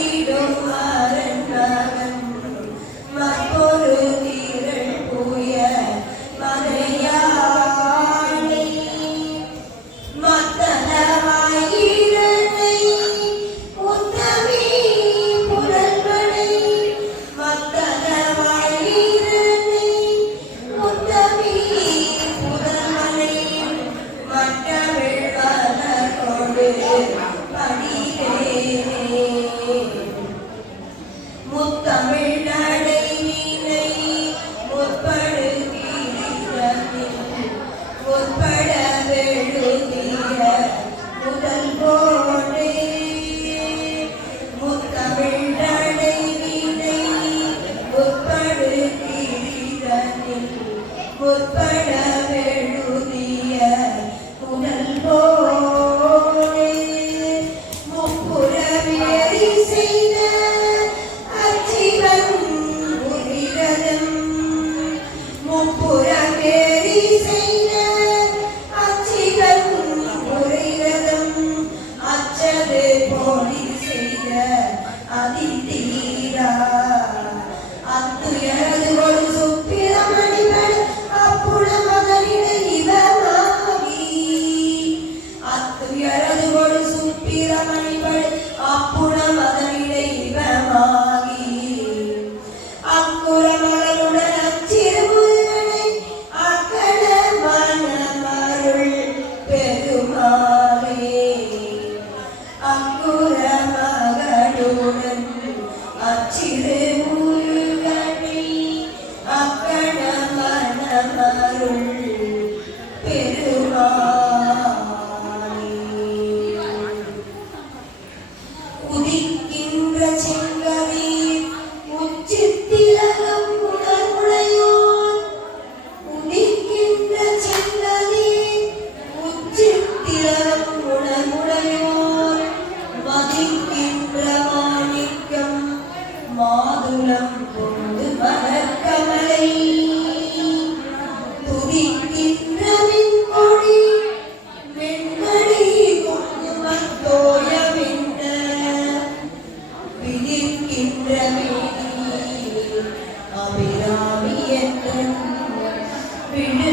Hero. the Vì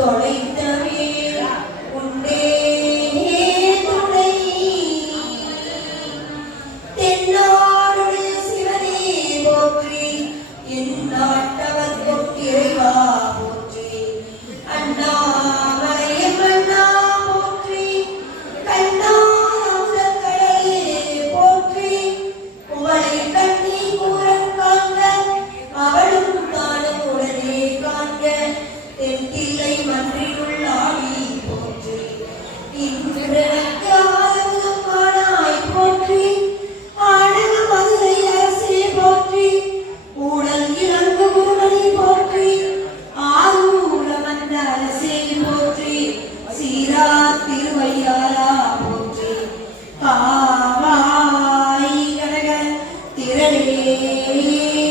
தொலைவு Thank you.